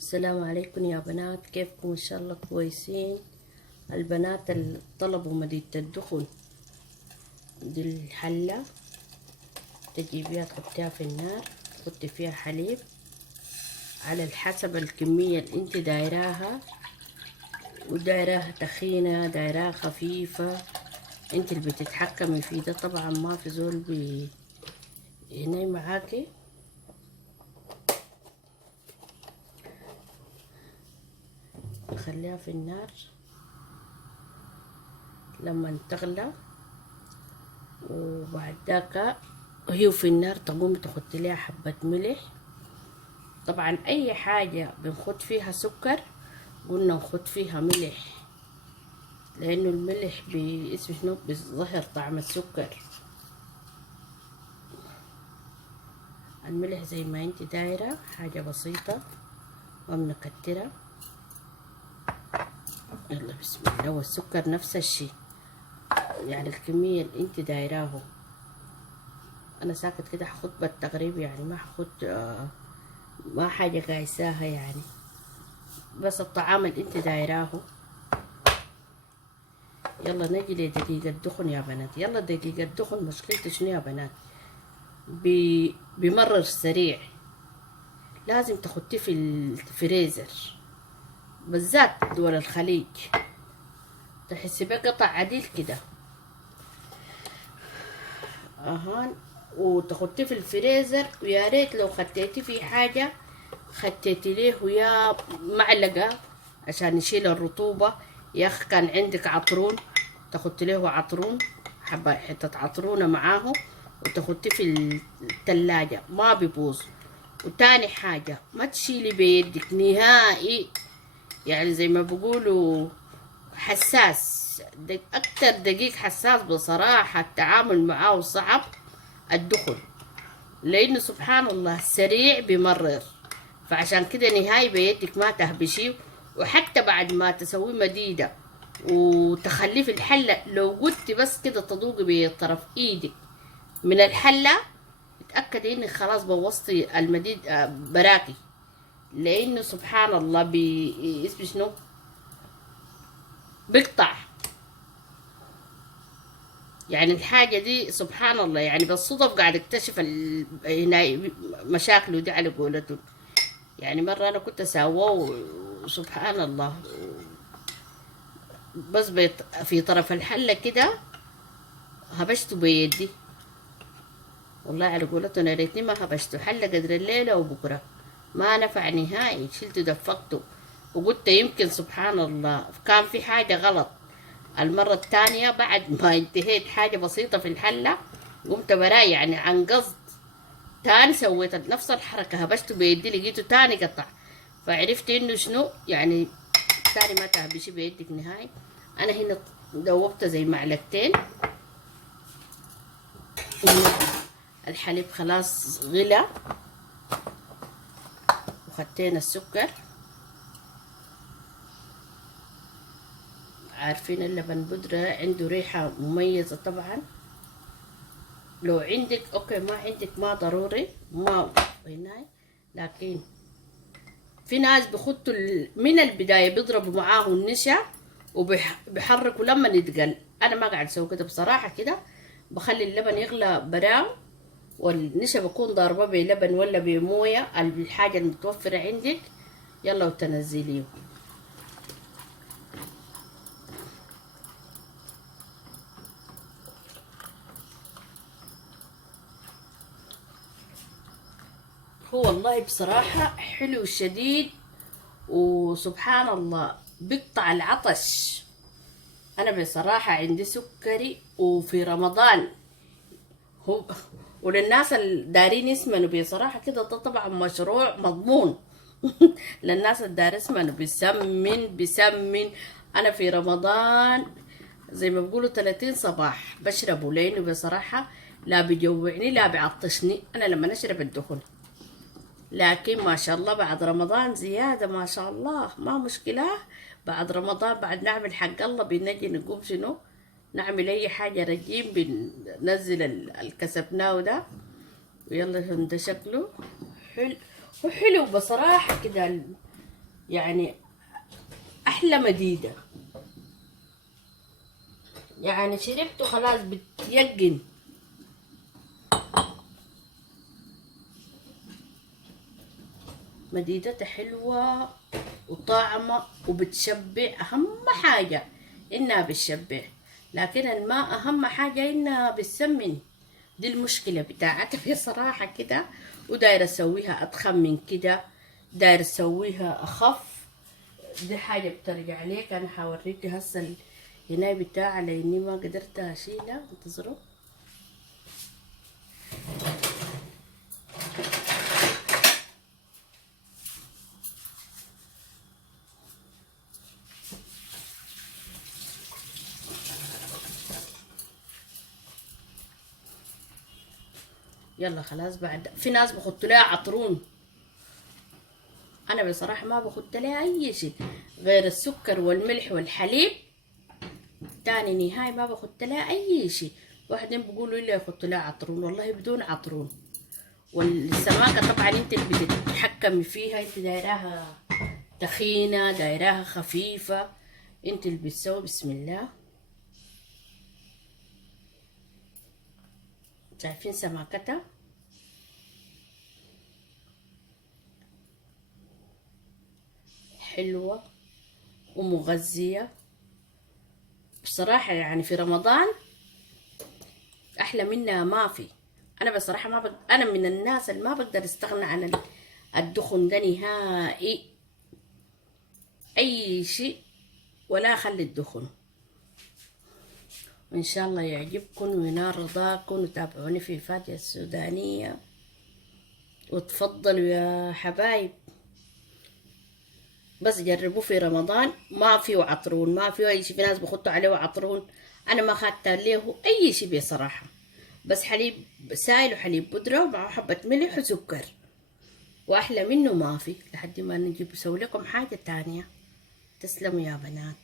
السلام عليكم يا بنات، كيفكم؟ ان شاء الله كويسين. البنات اللي طلبوا مدينة الدخن دي الحلة تجيبيها تحطيها في النار، تحطي فيها حليب على الحسب الكمية اللي انت دايراها، ودايراها تخينة دايراها خفيفة، انت اللي بتتحكمي في ده. طبعا ما في زول هنا معاكي. نخليها في النار لما تغلى، وبعد ذاك هي في النار تقوم تحط لها حبة ملح. طبعا اي حاجة بنخد فيها سكر قلنا نخد فيها ملح، لانه الملح باسم شنو بيظهر طعم السكر. الملح زي ما انت دايرة حاجة بسيطة ومنكترة. يلا بسم الله. والسكر نفس الشي، يعني الكمية اللي انت دايراه. انا ساكت كده هاخد بالتقريب، يعني ما هاخد ما حاجة قايساها يعني، بس الطعام اللي انت دايراه. يلا نجي لدقيق الدخن يا بنات. يلا دقيق الدخن مشكلته شنو يا بنات؟ بمرر سريع، لازم تحطيه في الفريزر، بالذات دول الخليج تحسي بقطع عديل كده. اهان، وتحطيه في الفريزر. ويا ريت لو خدتي في حاجة خدتي له يا معلقة عشان يشيل الرطوبة. يا اخي كان عندك عطرون تاخدي له عطرون، حتة عطرونة معاه وتاخديه في التلاجة ما بيبوظ. وتاني حاجة ما تشيلي بيدك نهائي، يعني زي ما بيقولوا حساس. اكتر دقيق حساس بصراحة التعامل معاه صعب الدخن، لانه سبحان الله سريع بمرر. فعشان كده نهاية بيدك ما تهبشيه. وحتى بعد ما تسوي مديدة وتخليه في الحلة، لو قلت بس كده تذوقي بطرف ايدك من الحلة، اتأكدي انك خلاص بوظتي المديد براكي. لانه سبحان الله اسمه شنو بيقطع. يعني الحاجة دي سبحان الله، يعني بالصدف قاعد اكتشف هنا مشاكله دي على قولته. يعني مرة انا كنت اسواه وسبحان الله، بس في طرف الحلة كده هبشته بيدي. والله على قولته انا ريتني ما هبشته، حلة قدر الليلة وبكرة ما نفع نهائي. شلته دفقته وقلت يمكن سبحان الله كان في حاجة غلط. المرة الثانية بعد ما انتهيت حاجة بسيطة في الحلة قمت براي يعني عن قصد، تاني سويت نفس الحركة هبشته بيدي لقيته تاني قطع. فعرفت انه شنو يعني تاني ما تهبشي بيدك نهائي. انا هنا دوبت زي معلقتين. هنا الحليب خلاص غلى، وخدتين السكر. عارفين اللبن بودرة عنده ريحة مميزة طبعا. لو عندك اوكي، ما عندك ما ضروري ما هنا. لكن في ناس بخطوا من البداية بيضربوا معاه النشا وبيحركوا لما يتقل. انا ما قاعد اسوي كده بصراحة. كده بخلي اللبن يغلى براو، والنشا بكون ضاربة بلبن ولا بموية الحاجة المتوفرة عندك. يلا وتنزليه. هو والله بصراحة حلو شديد، وسبحان الله بيقطع العطش. انا بصراحة عندي سكري وفي رمضان هو وللناس اللي دارين يسمنوا بصراحة كده ده طبعا مشروع مضمون. للناس اللي دار يسمنوا بيسمن. انا في رمضان زي ما بيقولوا 30 صباح بشربه، لانه بصراحة لا بيجوعني لا بيعطشني انا لما نشرب الدخن. لكن ما شاء الله بعد رمضان زيادة ما شاء الله ما مشكلة. بعد رمضان بعد نعمل حق الله بنجي نقوم شنو نعمل اي حاجة رجيم، بننزل الكسبناه ده. ويلا ده شكله حلو وحلو بصراحة كده. يعني احلى مديدة، يعني شربته خلاص بتيقن. مديدتها حلوة وطعمة وبتشبع، أهم حاجة إنها بتشبع، لكن الماء أهم حاجة إنها بتسمن. دي المشكلة بتاعتها بصراحة كده. ودايرة أسويها أضخم من كده، دايرة أسويها أخف، دي حاجة بترجع ليك. أنا حوريكي هسه الهناي بتاعها لأني ما قدرت أشيلها. انتظروا. يلا خلاص. بعد في ناس بخطوا لها عطرون، انا بصراحه ما بخط لها اي شيء غير السكر والملح والحليب. تاني نهاية ما بخط لها اي شيء. واحدين بيقولوا لي يحطوا لها عطرون، والله بدون عطرون. والسماكه طبعا انت اللي بتتحكمي فيها، انت دايراها تخينه دايراها خفيفه، انت اللي بتسوي. بسم الله. شايفين سماكتها؟ حلوة ومغذية بصراحة. يعني في رمضان أحلى منها ما في. أنا بصراحة أنا من الناس اللي ما بقدر استغنى عن الدخن ده نهائي. أي شيء ولا أخلي الدخن. وإن شاء الله يعجبكم وينال رضاكم، وتابعوني في فاتية السودانية، وتفضلوا يا حبايب. بس جربوه في رمضان، ما فيه عطرون ما فيه اي شيء. في ناس بخطوا عليه عطرون، انا ما خدت عليه اي شيء بصراحه، بس حليب سائل وحليب بودره ومعه حبه ملح وسكر، واحلى منه ما في. لحد ما نجيب نسوي لكم حاجه تانية. تسلموا يا بنات.